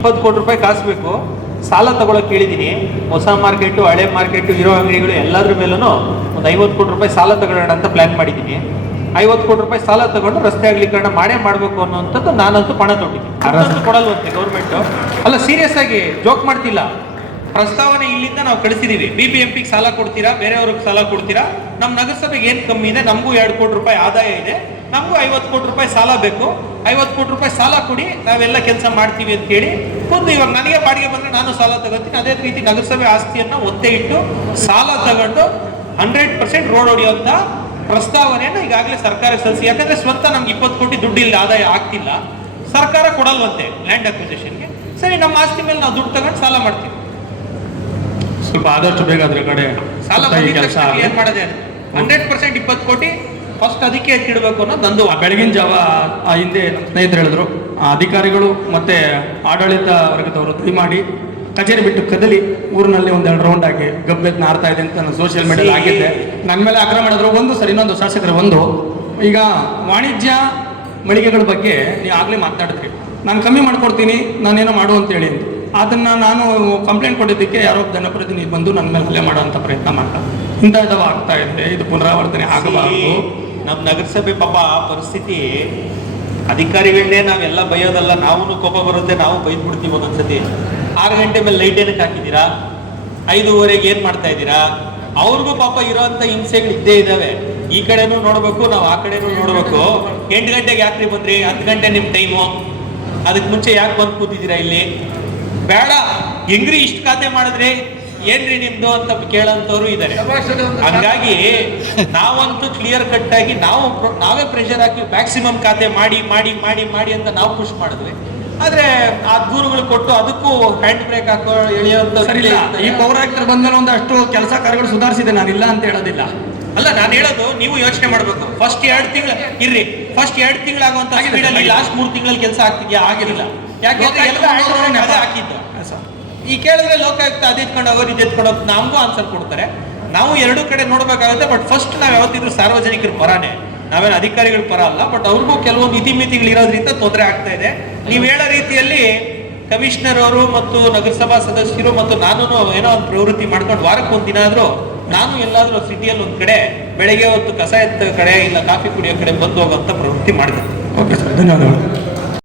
ಇಪ್ಪತ್ತು ಕೋಟಿ ರೂಪಾಯಿ ಕಾಸು ಬೇಕು. ಸಾಲ ತಗೊಳಕ್ ಕೇಳಿದೀನಿ ಹೊಸ ಮಾರ್ಕೆಟು ಹಳೆ ಮಾರ್ಕೆಟು ಇರೋ ಅಂಗಡಿಗಳು ಎಲ್ಲದ್ರ ಮೇಲೂ ಒಂದು ಐವತ್ತು ಕೋಟಿ ರೂಪಾಯಿ ಸಾಲ ತಗೊಳ್ಳೋಣ ಅಂತ ಪ್ಲಾನ್ ಮಾಡಿದ್ದೀನಿ. ಐವತ್ತು ಕೋಟಿ ರೂಪಾಯಿ ಸಾಲ ತಗೊಂಡು ರಸ್ತೆ ಅಗಲೀಕರಣ ಮಾಡೇ ಮಾಡಬೇಕು ಅನ್ನೋಂಥದ್ದು ನಾನಂತೂ ಪಣ ತೊಟ್ಟಿದ್ದೀನಿ. ಕೊಡಲ್ವಂತೆ ಗೌರ್ಮೆಂಟ್ ಅಲ್ಲ ಸೀರಿಯಸ್ ಆಗಿ ಜೋಕ್ ಮಾಡ್ತಿಲ್ಲ. ಪ್ರಸ್ತಾವನೆ ಇಲ್ಲಿಂದ ನಾವು ಕಳಿಸಿದೀವಿ. ಬಿ ಬಿ ಎಂ ಪಿಗೆ ಸಾಲ ಕೊಡ್ತೀರಾ? ಬೇರೆಯವ್ರಿಗೆ ಸಾಲ ಕೊಡ್ತೀರಾ? ನಮ್ಮ ನಗರಸಭೆಗೆ ಏನು ಕಮ್ಮಿ ಇದೆ? ನಮಗೂ ಎರಡು ಕೋಟಿ ರೂಪಾಯಿ ಆದಾಯ ಇದೆ. ನಮಗೂ ಐವತ್ತು ಕೋಟಿ ರೂಪಾಯಿ ಸಾಲ ಬೇಕು. ಐವತ್ತು ಕೋಟಿ ರೂಪಾಯಿ ಸಾಲ ಕೊಡಿ ನಾವೆಲ್ಲ ಕೆಲಸ ಮಾಡ್ತೀವಿ ಅಂತ ಹೇಳಿ. ಒಂದು ಇವಾಗ ನನಗೆ ಬಾಡಿಗೆ ಬಂದರೆ ನಾನು ಸಾಲ ತಗೋತೀನಿ. ಅದೇ ರೀತಿ ನಗರಸಭೆ ಆಸ್ತಿಯನ್ನ ಒತ್ತೆ ಇಟ್ಟು ಸಾಲ ತಗೊಂಡು ಹಂಡ್ರೆಡ್ ಪರ್ಸೆಂಟ್ ರೋಡ್ ಹೊಡೆಯುವಂಥ ಪ್ರಸ್ತಾವನೆಯನ್ನು ಈಗಾಗಲೇ ಸರ್ಕಾರ ಸಲ್ಲಿಸಿ. ಯಾಕಂದರೆ ಸ್ವಂತ ನಮ್ಗೆ ಇಪ್ಪತ್ತು ಕೋಟಿ ದುಡ್ಡು ಇಲ್ಲ ಆದಾಯ ಆಗ್ತಿಲ್ಲ. ಸರ್ಕಾರ ಕೊಡಲ್ವಂತೆ ಲ್ಯಾಂಡ್ ಅಕ್ವಿಸೇಷನ್ಗೆ ಸರಿ ನಮ್ಮ ಆಸ್ತಿ ಮೇಲೆ ನಾವು ದುಡ್ಡು ತಗೊಂಡು ಸಾಲ ಮಾಡ್ತೀವಿ. ಸ್ವಲ್ಪ ಆದಷ್ಟು ಬೇಗ ಅದ್ರ ಕಡೆ ಸಾಲ ಏನ್ ಮಾಡೋದೇ? ಹಂಡ್ರೆಡ್ ಪರ್ಸೆಂಟ್ ಇಪ್ಪತ್ತು ಕೋಟಿ ಫಸ್ಟ್ ಅದಕ್ಕೆ ಎತ್ತಿಡ್ಬೇಕು ಅನ್ನೋದು ನಂದು ಬೆಳಗಿನ ಜಾವ ಆ ಹಿಂದೆ ಸ್ನೇಹಿತರು ಹೇಳಿದ್ರು. ಆ ಅಧಿಕಾರಿಗಳು ಮತ್ತೆ ಆಡಳಿತ ವರ್ಗದವರು ದಯಮಾಡಿ ಕಚೇರಿ ಬಿಟ್ಟು ಕದಲಿ. ಊರಿನಲ್ಲಿ ಒಂದೆರಡು ರೌಂಡ್ ಆಗಿ ಗಬ್ಬೆತ್ ನಾರ್ತಾ ಇದೆ ಅಂತ ನಾನು ಸೋಷಿಯಲ್ ಮೀಡಿಯಾದಲ್ಲಿ ಆಗಿದ್ದೆ ನನ್ನ ಮೇಲೆ ಆಗ್ರಹ ಮಾಡಿದ್ರು. ಒಂದು ಸರಿ, ಇನ್ನೊಂದು ಶಾಸಕರು ಒಂದು. ಈಗ ವಾಣಿಜ್ಯ ಮಳಿಗೆಗಳ ಬಗ್ಗೆ ನೀವು ಆಗ್ಲೇ ಮಾತಾಡಿದ್ರಿ. ನಾನು ಕಮ್ಮಿ ಮಾಡ್ಕೊಡ್ತೀನಿ, ನಾನೇನೋ ಮಾಡು ಅಂತೇಳಿ ಅದನ್ನ ನಾನು ಕಂಪ್ಲೇಂಟ್ ಕೊಟ್ಟಿದ್ದಕ್ಕೆ ಯಾರೋ ಜನಪ್ರತಿನಿಧಿ ಬಂದು ನನ್ನ ಮೇಲೆ ಹಲ್ಲೆ ಮಾಡುವಂಥ ಪ್ರಯತ್ನ ಮಾಡ್ತಾರೆ ಇದಾವ ಆಗ್ತಾ ಇದೆ. ಇದು ಪುನರಾವರ್ತನೆ ಆಗಬಾರದು. ನಮ್ಮ ನಗರಸಭೆ ಪಾಪ ಪರಿಸ್ಥಿತಿ, ಅಧಿಕಾರಿಗಳನ್ನೇ ನಾವೆಲ್ಲ ಬೈಯೋದಲ್ಲ ನಾವು ಕೋಪ ಬರುತ್ತೆ, ನಾವು ಬೈದು ಬಿಡ್ತೀವಿ ಒಂದೊಂದ್ಸತಿ. ಆರು ಗಂಟೆ ಮೇಲೆ ಲೈಟ್ ಏನಕ್ಕೆ ಹಾಕಿದ್ದೀರಾ? ಐದೂವರೆಗೆ ಏನು ಮಾಡ್ತಾ ಇದ್ದೀರಾ? ಅವ್ರಿಗೂ ಪಾಪ ಇರೋವಂಥ ಹಿಂಸೆಗಳು ಇದ್ದೇ ಇದ್ದಾವೆ. ಈ ಕಡೆನೂ ನೋಡಬೇಕು, ನಾವು ಆ ಕಡೆನೂ ನೋಡಬೇಕು. ಎಂಟು ಗಂಟೆಗೆ ಯಾಕ್ರಿ ಬಂದ್ರಿ? ಹತ್ತು ಗಂಟೆ ನಿಮ್ಮ ಟೈಮು ಅದಕ್ಕೆ ಮುಂಚೆ ಯಾಕೆ ಬಂದು ಕೂತಿದ್ದೀರಾ ಇಲ್ಲಿ? ಬೇಡ, ಹೆಂಗ್ರಿ ಇಷ್ಟು ಖಾತೆ ಮಾಡಿದ್ರಿ? ಏನ್ರಿ ನಿಮ್ದು ಅಂತ ಕೇಳಂತವ್ರು ಇದ್ದಾರೆ ಹಂಗಾಗಿ ನಾವಂತೂ ಕ್ಲಿಯರ್ ಕಟ್ ಆಗಿ ನಾವು ನಾವೇ ಪ್ರೆಷರ್ ಹಾಕಿ ಮ್ಯಾಕ್ಸಿಮಮ್ ಖಾತೆ ಮಾಡಿ ಮಾಡಿ ಮಾಡಿ ಮಾಡಿ ಅಂತ ನಾವು ಪುಷ್ ಮಾಡಿದ್ವಿ. ಆದ್ರೆ ಆ ದೂರುಗಳು ಕೊಟ್ಟು ಅದಕ್ಕೂ ಹ್ಯಾಂಡ್ ಬ್ರೇಕ್ ಹಾಕೋ ಎಳೆಯುವಂತ ಈ ಪೌರಾಯುಕ್ತರು ಬಂದ್ಮೇಲೆ ಒಂದಷ್ಟು ಕೆಲಸ ಕಾರ್ಯಗಳು ಸುಧಾರಿಸಿದೆ ನಾನಿಲ್ಲ ಅಂತ ಹೇಳೋದಿಲ್ಲ. ಅಲ್ಲ ನಾನು ಹೇಳೋದು ನೀವು ಯೋಚನೆ ಮಾಡ್ಬೇಕು. ಫಸ್ಟ್ ಎರಡು ತಿಂಗಳು ಇರ್ರಿ. ಫಸ್ಟ್ ಎರಡು ತಿಂಗಳಾಗುವಂತ ಸ್ಪೀಡಲ್ಲಿ ಲಾಸ್ಟ್ ಮೂರು ತಿಂಗಳಲ್ಲಿ ಕೆಲಸ ಆಗ್ತಿದ್ಯಾ? ಆಗಿರಲಿಲ್ಲ. ಯಾಕೆ ಹಾಕಿದ್ದು. ಈ ಕೇಳಿದ್ರೆ ಲೋಕಾಯುಕ್ತ ಅದು ಇಟ್ಕೊಂಡು ಇದು ಎತ್ಕೊಂಡು ನಮಗೂ ಆನ್ಸರ್ ಕೊಡ್ತಾರೆ. ನಾವು ಎರಡು ಕಡೆ ನೋಡಬೇಕಾಗುತ್ತೆ ಬಟ್ ಫಸ್ಟ್ ನಾವು ಯಾವತ್ತಿದ್ರು ಸಾರ್ವಜನಿಕರ ಪರಾನೇ. ನಾವೇನು ಅಧಿಕಾರಿಗಳ ಪರ ಅಲ್ಲ ಬಟ್ ಅವ್ರಿಗೂ ಕೆಲವೊಂದು ಇತಿಮಿತಿಗಳು ಇರೋದ್ರಿಂದ ತೊಂದರೆ ಆಗ್ತಾ ಇದೆ. ನೀವು ಹೇಳೋ ರೀತಿಯಲ್ಲಿ ಕಮಿಷನರ್ ಅವರು ಮತ್ತು ನಗರಸಭಾ ಸದಸ್ಯರು ಮತ್ತು ನಾನು ಏನೋ ಒಂದು ಪ್ರವೃತ್ತಿ ಮಾಡ್ಕೊಂಡು ವಾರಕ್ಕೆ ಒಂದು ದಿನ ಆದರೂ ನಾನು ಎಲ್ಲಾದರೂ ಸಿಟಿಯಲ್ಲಿ ಒಂದು ಕಡೆ ಬೆಳಗ್ಗೆ ಹೊತ್ತು ಕಸ ಎತ್ತ ಕಡೆ ಇಲ್ಲ ಕಾಫಿ ಕುಡಿಯೋ ಕಡೆ ಬಂದು ಹೋಗುವಂತ ಪ್ರವೃತ್ತಿ ಮಾಡಿದೆ ಓಕೆ ಸರ್ ಧನ್ಯವಾದಗಳು.